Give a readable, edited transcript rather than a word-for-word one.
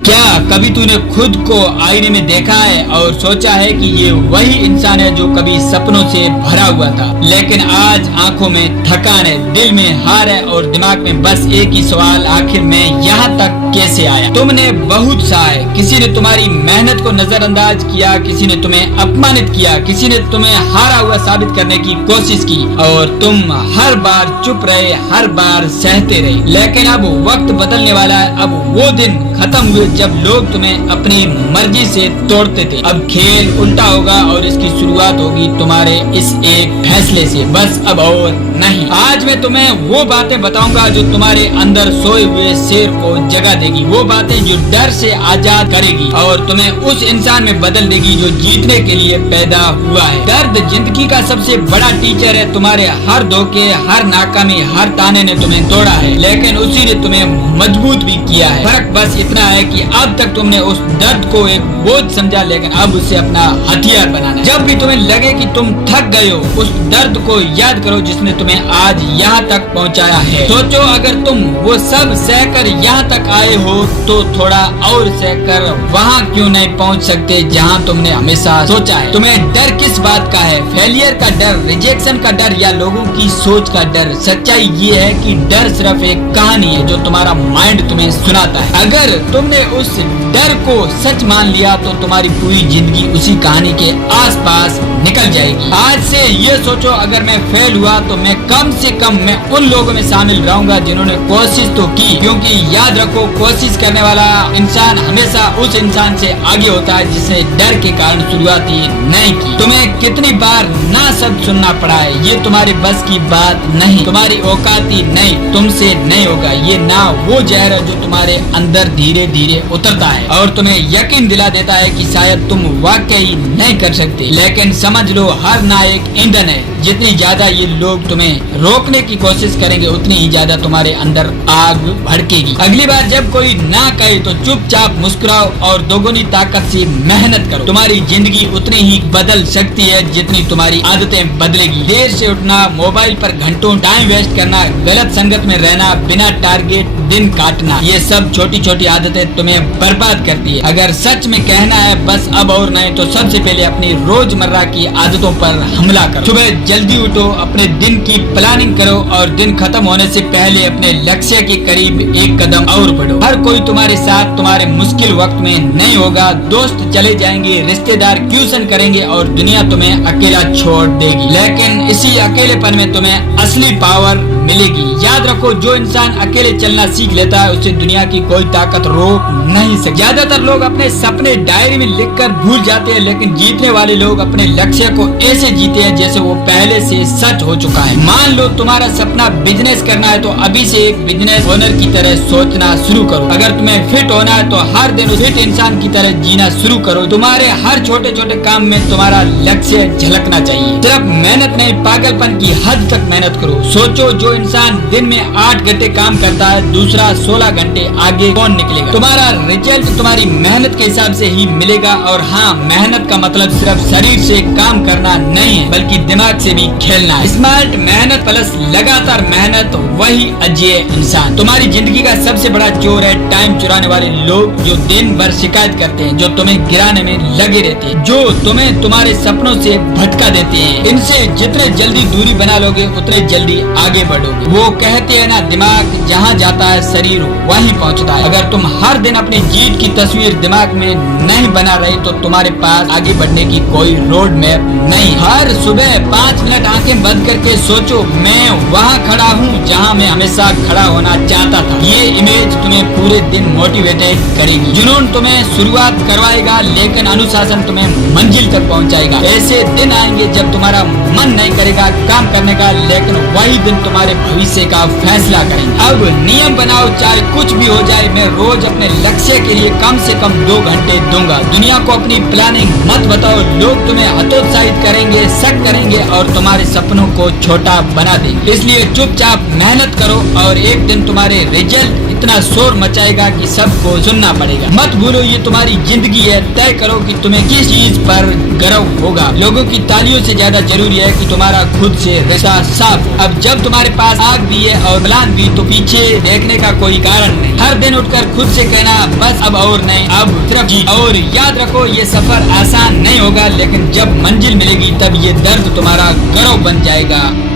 क्या कभी तूने खुद को आईने में देखा है और सोचा है कि ये वही इंसान है जो कभी सपनों से भरा हुआ था, लेकिन आज आंखों में थकान है, दिल में हार है और दिमाग में बस एक ही सवाल, आखिर मैं यहाँ तक कैसे आया। तुमने बहुत सहा, किसी ने तुम्हारी मेहनत को नजरअंदाज किया, किसी ने तुम्हें अपमानित किया, किसी ने तुम्हें हारा हुआ साबित करने की कोशिश की और तुम हर बार चुप रहे, हर बार सहते रहे। लेकिन अब वक्त बदलने वाला है। अब वो दिन खत्म हुए जब लोग तुम्हें अपनी मर्जी से तोड़ते थे। अब खेल उल्टा होगा और इसकी शुरुआत होगी तुम्हारे इस एक फैसले से, बस अब और नहीं। आज मैं तुम्हें वो बातें बताऊंगा जो तुम्हारे अंदर सोए हुए शेर को जगा देगी, वो बातें जो डर से आजाद करेगी और तुम्हें उस इंसान में बदल देगी जो जीतने के लिए पैदा हुआ है। दर्द जिंदगी का सबसे बड़ा टीचर है। तुम्हारे हर धोखे, हर नाकामी, हर ताने ने तुम्हें तोड़ा है, लेकिन उसी ने तुम्हें मजबूत भी किया है। फर्क बस इतना है कि अब तक तुमने उस दर्द को एक बोझ समझा, लेकिन अब उसे अपना हथियार बनाना। जब भी तुम्हें लगे कि तुम थक गए हो, उस दर्द को याद करो जिसने तुम्हें आज यहाँ तक पहुँचाया है। सोचो, अगर तुम वो सब सहकर यहाँ तक आए हो तो थोड़ा और सहकर वहाँ क्यों नहीं पहुँच सकते जहाँ तुमने हमेशा सोचा है। तुम्हें डर किस बात का है? फेलियर का डर, रिजेक्शन का डर या लोगों की सोच का डर? सच्चाई ये है कि डर सिर्फ एक कहानी है जो तुम्हारा माइंड तुम्हें सुनाता है। अगर तुमने उस डर को सच मान लिया तो तुम्हारी पूरी जिंदगी उसी कहानी के आसपास निकल जाएगी। आज से ये सोचो, अगर मैं फेल हुआ तो मैं कम से कम मैं उन लोगों में शामिल रहूंगा जिन्होंने कोशिश तो की, क्योंकि याद रखो, कोशिश करने वाला इंसान हमेशा उस इंसान से आगे होता है जिसने डर के कारण शुरुआत ही नहीं की। तुम्हें कितनी बार ना शब्द सुनना पड़ा है, ये तुम्हारी बस की बात नहीं, तुम्हारी औकात ही नहीं, तुमसे नहीं होगा। ये ना वो जहर है जो तुम्हारे अंदर धीरे धीरे उतरता है और तुम्हें यकीन दिला देता है कि शायद तुम वाकई नहीं कर सकते। लेकिन समझ लो, हर ना एक ईंधन है। जितनी ज्यादा ये लोग तुम्हें रोकने की कोशिश करेंगे, उतनी ही ज्यादा तुम्हारे अंदर आग भड़केगी। अगली बार जब कोई ना कहे तो चुपचाप मुस्कुराओ और दोगुनी ताकत से मेहनत करो। तुम्हारी जिंदगी उतनी ही बदल सकती है जितनी तुम्हारी आदतें बदलेगी। देर से उठना, मोबाइल पर घंटों टाइम वेस्ट करना, गलत संगत में रहना, बिना टारगेट दिन काटना, ये सब छोटी छोटी आदतें तुम्हें बर्बाद करती है। अगर सच में कहना है बस अब और नहीं, तो सबसे पहले अपनी रोजमर्रा की आदतों पर हमला करो। सुबह जल्दी उठो, अपने दिन की प्लानिंग करो और दिन खत्म होने से पहले अपने लक्ष्य के करीब एक कदम और बढ़ो। हर कोई तुम्हारे साथ तुम्हारे मुश्किल वक्त में नहीं होगा। दोस्त चले जाएंगे, रिश्तेदार ट्यूशन करेंगे और दुनिया तुम्हें अकेला छोड़ देगी, लेकिन इसी अकेलेपन में तुम्हें असली पावर मिलेगी। याद रखो, जो इंसान अकेले चलना सीख लेता है उसे दुनिया की कोई ताकत रोक नहीं सकती। ज्यादातर लोग अपने सपने डायरी में लिखकर भूल जाते हैं, लेकिन जीतने वाले लोग अपने लक्ष्य को ऐसे जीते हैं जैसे वो पहले से सच हो चुका है। मान लो तुम्हारा सपना बिजनेस करना है तो अभी से एक बिजनेस ओनर की तरह सोचना शुरू करो। अगर तुम्हें फिट होना है तो हर दिन उस फिट इंसान की तरह जीना शुरू करो। तुम्हारे हर छोटे छोटे काम में तुम्हारा लक्ष्य झलकना चाहिए। सिर्फ मेहनत नहीं, पागलपन की हद तक मेहनत करो। सोचो, जो इंसान दिन में 8 घंटे काम करता है, दूसरा 16 घंटे आगे कौन निकलेगा? तुम्हारा रिजल्ट तुम्हारी मेहनत के हिसाब से ही मिलेगा। और हाँ, मेहनत का मतलब सिर्फ शरीर से काम करना नहीं है, बल्कि दिमाग से भी खेलना है। स्मार्ट मेहनत प्लस लगातार मेहनत, वही अजय इंसान। तुम्हारी जिंदगी का सबसे बड़ा चोर है टाइम चुराने वाले लोग, जो दिन भर शिकायत करते हैं, जो तुम्हें गिराने में लगे रहते हैं, जो तुम्हें तुम्हारे सपनों से भटका देते हैं। इनसे जितने जल्दी दूरी बना लोगे उतने जल्दी आगे बढ़ोगे। वो कहते हैं ना, दिमाग जहाँ जाता है शरीर वहीं पहुँचता है। अगर तुम हर दिन अपनी जीत की तस्वीर दिमाग में नहीं बना रहे तो तुम्हारे पास आगे बढ़ने की कोई रोड मैप नहीं। हर सुबह 5 मिनट आंखें बंद करके सोचो, मैं वहाँ खड़ा हूँ जहाँ मैं हमेशा खड़ा होना चाहता था। ये इमेज तुम्हें पूरे दिन मोटिवेटेड करेगी। जुनून तुम्हें शुरुआत करवाएगा, लेकिन अनुशासन तुम्हें मंजिल तक पहुँचाएगा। ऐसे दिन आएंगे जब तुम्हारा मन नहीं करेगा काम करने का, लेकिन वही दिन तुम्हारे भविष्य का फैसला करेंगे। अब नियम बनाओ, चाहे कुछ भी हो जाए, मैं रोज अपने लक्ष्य के लिए कम से कम 2 घंटे दूंगा। दुनिया को अपनी प्लानिंग मत बताओ, लोग तुम्हें हतोत्साहित करेंगे, शक करेंगे और तुम्हारे सपनों को छोटा बना देंगे। इसलिए चुपचाप मेहनत करो और एक दिन तुम्हारे रिजल्ट इतना शोर मचाएगा कि सबको सुनना पड़ेगा। मत भूलो ये तुम्हारी जिंदगी है, तय करो कि तुम्हें किस चीज पर गर्व होगा। लोगों की तालियों से ज्यादा जरूरी है कि तुम्हारा खुद से रिश्ता साफ हो। अब जब तुम्हारे पास आग भी है और प्लान भी, तो पीछे देखने का कोई कारण नहीं। हर दिन उठकर खुद से कहना बस अब और नहीं, अब सिर्फ जी। और याद रखो ये सफर आसान नहीं होगा, लेकिन जब मंजिल मिलेगी तब ये दर्द तुम्हारा गर्व बन जाएगा।